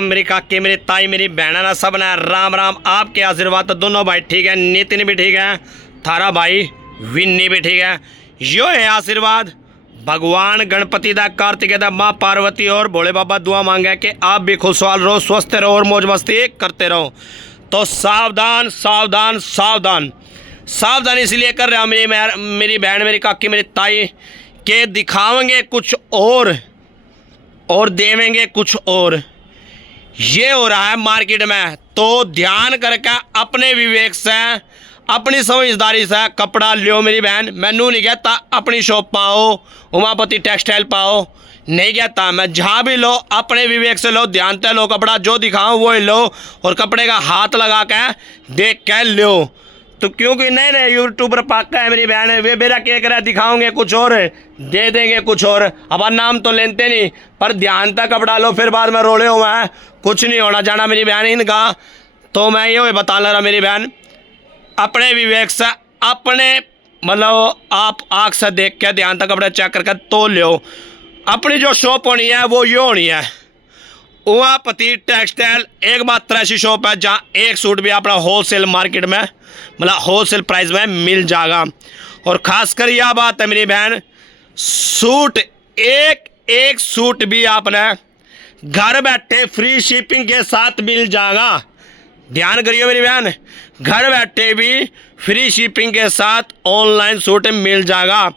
मेरी काकी मेरी ताई मेरी बहन ना सब ने राम राम। आपके आशीर्वाद तो दोनों भाई ठीक है, नितिन भी ठीक है, थारा भाई विन्नी भी ठीक है। यो है आशीर्वाद भगवान गणपति दा, कार्तिक दा, माँ पार्वती और भोले बाबा दुआ मांगे कि आप भी खुशहाल रहो, स्वस्थ रहो और मौज मस्ती करते रहो। तो सावधान सावधान सावधान सावधान इसलिए कर रहा हूँ मेरी बहन मेरी काकी मेरी ताई के दिखावेंगे कुछ और देवेंगे कुछ और। ये हो रहा है मार्केट में, तो ध्यान करके अपने विवेक से अपनी समझदारी से कपड़ा लियो मेरी बहन। मैनू नहीं कहता अपनी शॉप पाओ, उमापति टेक्सटाइल पाओ, नहीं कहता मैं। जहाँ भी लो अपने विवेक से लो, ध्यान से लो, कपड़ा जो दिखाओ वो ही लो और कपड़े का हाथ लगा के देख के लो। तो क्योंकि नए नए यूट्यूबर पाका है मेरी बहन, वे मेरा क्या करे, दिखाओगे कुछ और दे देंगे कुछ और। अब नाम तो लेते नहीं, पर ध्यान तक कपड़ा लो, फिर बाद में रोले हुए हैं, कुछ नहीं होना जाना मेरी बहन इनका। तो मैं ये बता रहा मेरी बहन, अपने विवेक से अपने मतलब आप आँख से देख के ध्यान तक कपड़ा चेक करके तो लो। अपनी जो शॉप होनी है वो ये होनी है उमापति टेक्सटाइल। एक मात्र ऐसी शॉप है जहाँ एक सूट भी अपना होलसेल मार्केट में मतलब होलसेल प्राइस में मिल जाएगा। और ख़ासकर यह बात है मेरी बहन, सूट एक सूट भी आपने घर बैठे फ्री शिपिंग के साथ मिल जाएगा। ध्यान करिए मेरी बहन, घर बैठे भी फ्री शिपिंग के साथ ऑनलाइन सूट मिल जाएगा।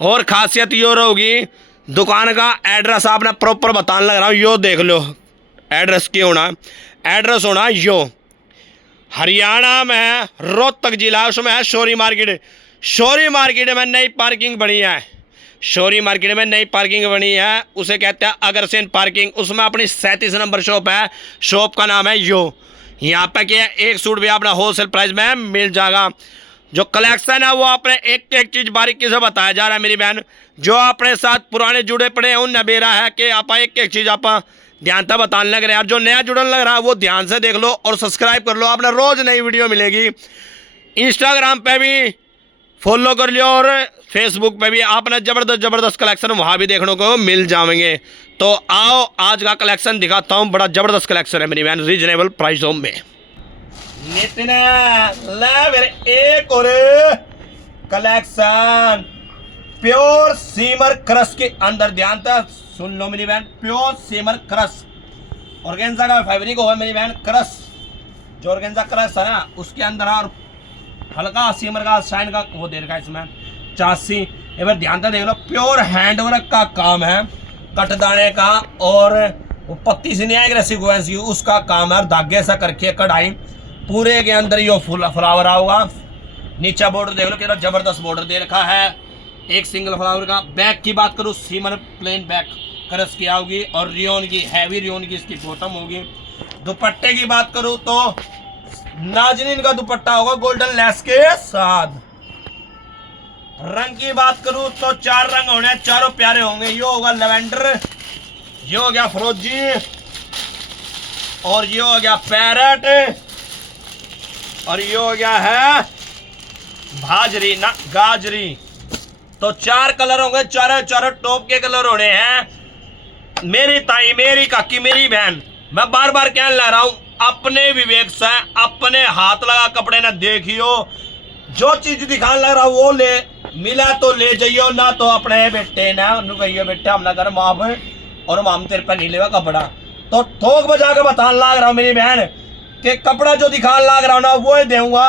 और ख़ासियत ये होगी, दुकान का एड्रेस आपने प्रॉपर बताने लग रहा हूँ, यो देख लो एड्रेस क्या होना। एड्रेस होना यो हरियाणा में रोहतक जिला, उसमें है शौरी मार्केट। शौरी मार्केट में नई पार्किंग बनी है, शौरी मार्केट में नई पार्किंग बनी है, उसे कहते हैं अग्रसेन पार्किंग। उसमें अपनी 37 नंबर शॉप है, शॉप का नाम है यो। यहाँ पे क्या है, एक सूट भी अपना होलसेल प्राइस में मिल जाएगा। जो कलेक्शन है वो आपने एक एक चीज़ बारीकी से बताया जा रहा है मेरी बहन। जो अपने साथ पुराने जुड़े पड़े हैं उन बेरा है कि आप एक एक चीज़ आप ध्यान से बताने लग रहे हैं। जो नया जुड़न लग रहा है वो ध्यान से देख लो और सब्सक्राइब कर लो, आपने रोज़ नई वीडियो मिलेगी। इंस्टाग्राम पे भी फॉलो कर लियो और फेसबुक पे भी आपने ज़बरदस्त कलेक्शन वहाँ भी देखने को मिल जाएंगे। तो आओ आज का कलेक्शन दिखाता हूँ, बड़ा ज़बरदस्त कलेक्शन है मेरी बहन, रीजनेबल प्राइसों में। नितिन एक और कलेक्शन प्योर सीमर क्रश के अंदर, ध्यान से सुन लो मेरी बहन, प्योर सीमर क्रश ऑर्गेन्जा का फैब्रिक हो मेरी बहन। क्रश जो ऑर्गेन्जा क्रश है ना उसके अंदर और हल्का सीमर का शाइन का वो दे रखा है इसमें चासी। एक बार ध्यान से देख लो, प्योर हैंडवर्क का काम है, कटदाने का और वो पत्ती से नहीं आएगी सीक्वेंस की उसका काम है। धागे से करके कढ़ाई पूरे के अंदर ये फ्लावर आऊगा। नीचे बॉर्डर देख लो कितना जबरदस्त बॉर्डर दे रखा है, एक सिंगल फ्लावर का। बैक की बात करूँ सीमर प्लेन बैक क्रश की आओगी और रियोन की हैवी रियोन की इसकी बॉटम होगी। दुपट्टे की बात करूँ तो नाजनीन का दुपट्टा होगा गोल्डन लेस के साथ। रंग की बात करूँ तो 4 रंग होने, चारों प्यारे होंगे। ये होगा लेवेंडर, ये हो गया फरोजी और ये हो गया पैरेट और ये हो गया है भाजरी ना गाजरी। तो 4 कलर होंगे, चारों टॉप के कलर होने हैं। मेरी ताई मेरी काकी मेरी बहन, मैं बार बार कहने ला रहा हूं, अपने विवेक से अपने हाथ लगा कपड़े ना देखियो। जो चीज दिखाने लग रहा वो ले, मिला तो ले जाइयो, ना तो अपने बेटे ना कहियो बेटे हम ना कर माफ और माम तेरे पर नहीं लेगा कपड़ा। तो थोक बजा के बताने लग रहा हूँ मेरी बहन कि कपड़ा जो दिखाने लग रहा हूँ ना वो दूंगा,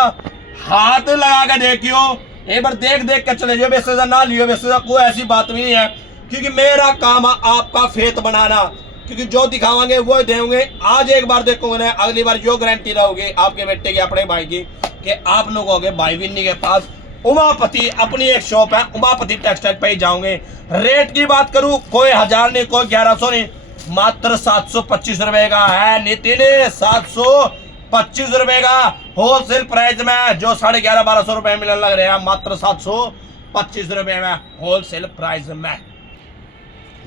हाथ लगा के देखियो। एक बार देख के चले जाओ, वैसे ना लियो, वैसे कोई ऐसी बात भी नहीं है, क्योंकि मेरा काम है आपका फेत बनाना। क्योंकि जो दिखावांगे वो देंगे। आज एक बार देखोगे ना, अगली बार जो गारंटी रहोगे आपके बेटे की अपने भाई की कि आप लोग होंगे भाई विन्नी के पास उमापति अपनी एक शॉप है, उमापति टेक्सटाइल पे ही जाओगे। रेट की बात करूं कोई 1000 नहीं, कोई 1100 नहीं, मात्र 725 रुपए का है नितिन, 725 रुपए का होलसेल प्राइस में। जो 1150-1200 रुपए मिलने लग रहे हैं, मात्र 725 रुपए में होलसेल प्राइस में।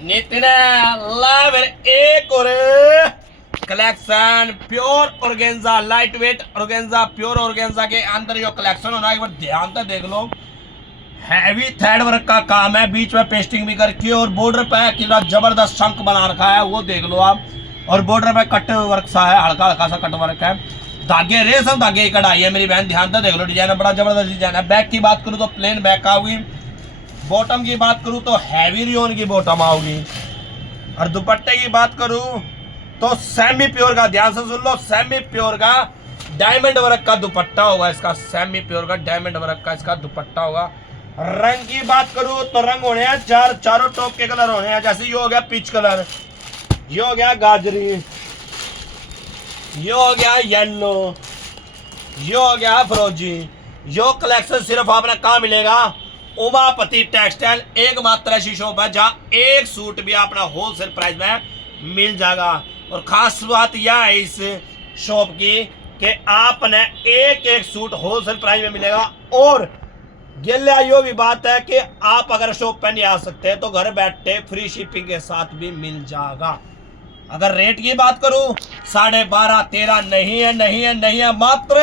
नितिन एक और collection pure organza, light weight organza, pure organza के अंदर जो कलेक्शन होना है एक बार ध्यान से देख लो। हैवी थ्रेड वर्क का काम है, बीच में पेस्टिंग भी करके और बॉर्डर पे कितना जबरदस्त शंख बना रखा है वो देख लो आप। और बॉर्डर में कट वर्क सा है, हल्का हल्का सा कट वर्क है। धागे रेशम धागे की कढ़ाई है मेरी बहन, ध्यान से देख लो, डिजाइन बड़ा जबरदस्त डिजाइन है। बैक की बात करूँ तो प्लेन बैक आओगी। बॉटम की बात करूँ तो हैवी रियोन की बॉटम आओगी। और दुपट्टे की बात करूँ तो सेमी प्योर का, ध्यान से सुन लो, सेमी प्योर का डायमंड वर्क का दुपट्टा होगा इसका। सेमी प्योर का डायमंड वर्क का इसका दुपट्टा होगा। रंग की बात करूँ तो रंग होने हैं चारों टॉप के कलर होने हैं। जैसे ये हो गया पीच कलर, ये हो गया गाजरी, ये हो गया येलो, ये हो गया फरोजी। यो कलेक्शन सिर्फ आपने कहाँ मिलेगा? उमापति टेक्सटाइल, एकमात्र ऐसी शॉप है जहाँ एक सूट भी अपना होलसेल प्राइस में मिल जाएगा। और खास बात यह है इस शॉप की कि आपने एक एक सूट होलसेल प्राइस में मिलेगा। और यो भी बात है कि आप अगर शॉप पे नहीं आ सकते तो घर बैठे फ्री शिपिंग के साथ भी मिल जाएगा। अगर रेट की बात करूं 12.5 13 नहीं है, मात्र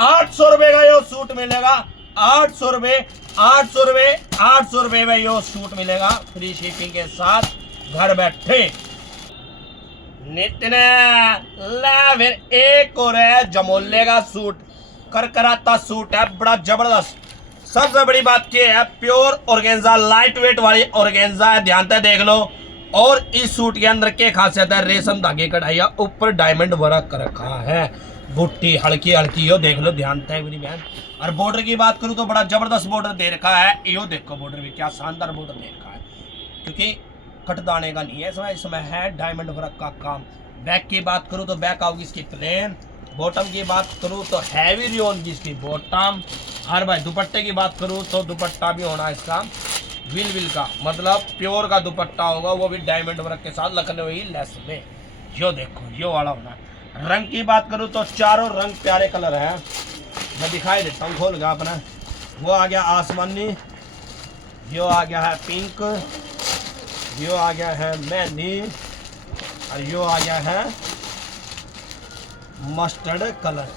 800 रुपए का यो सूट मिलेगा। 800 रुपए में यो सूट मिलेगा फ्री शिपिंग के साथ घर बैठे। नितिन फिर एक और है जमोले का सूट, करकराता सूट है, बड़ा जबरदस्त। सबसे बड़ी बात यह है प्योर ऑर्गेन्जा, लाइट वेट वाली ऑर्गेन्जा है, ध्यान से देख लो। और इस सूट के अंदर क्या खासियत है? रेशम धागे कढ़ाई, ऊपर डायमंड वर्क कर रखा है, बुट्टी हल्की हल्की, यो देख लो ध्यान से मेरी बहन। और बॉर्डर की बात करूं तो बड़ा जबरदस्त बॉर्डर दे रखा है। यो देखो बॉर्डर भी क्या शानदार बॉर्डर दे रखा है, क्योंकि कटदाने का नहीं है इसमें है डायमंड वर्क का काम। बैक की बात करूं तो बैक आओगी इसकी प्लेन। बॉटम की बात करूं तो हैवी रियोन की इसकी बॉटम। और भाई दुपट्टे की बात करूं तो दुपट्टा भी होना इसका विल का, मतलब प्योर का दुपट्टा होगा, वो भी डायमंड वर्क के साथ लखनवी लेस में। यो देखो यो वाला होना। रंग की बात करूं तो चारों रंग प्यारे कलर है, मैं दिखाई देता हूँ खोल गया अपना। वो आ गया आसमानी, यो आ गया है पिंक, यो आ गया है मेहंदी, और यो आ गया है मस्टर्ड कलर।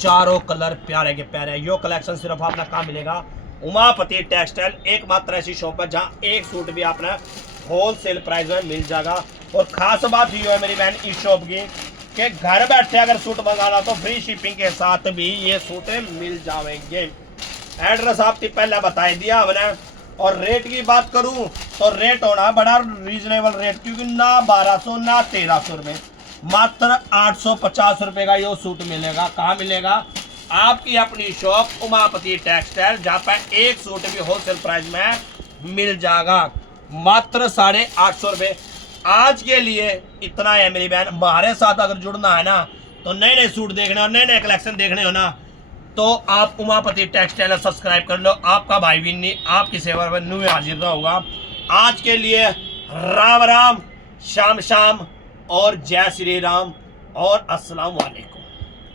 चारों कलर प्यारे के प्यारे। यो कलेक्शन सिर्फ आपने कहाँ मिलेगा? उमापति टेक्सटाइल, एकमात्र ऐसी शॉप है जहाँ एक सूट भी आपने होलसेल प्राइस में मिल जाएगा। और खास बात ये है मेरी बहन इस शॉप की कि घर बैठे अगर सूट मंगाना तो फ्री शिपिंग के साथ भी ये सूट मिल जाएंगे। एड्रेस आपकी पहले बता दिया हमने। और रेट की बात करूं तो रेट होना बड़ा रीजनेबल रेट, क्योंकि ना 1200 ना 1300 रुपये, मात्र 850 रुपये का ये सूट मिलेगा। कहाँ मिलेगा? आपकी अपनी शॉप उमापति टेक्सटाइल, जहाँ पर एक सूट भी होलसेल प्राइस में मिल जाएगा, मात्र 850 रुपये। आज के लिए इतना है मेरी बहन। हमारे साथ अगर जुड़ना है ना, तो नए नए सूट देखने और नए नए कलेक्शन देखने हो ना, तो आप उमापति टेक्सटाइल सब्सक्राइब कर लो। आपका भाई विन्नी आपकी सेवा में न्यू हाजिर होगा। आज के लिए राम राम, शाम शाम और जय श्री राम और अस्सलाम वालेकुम।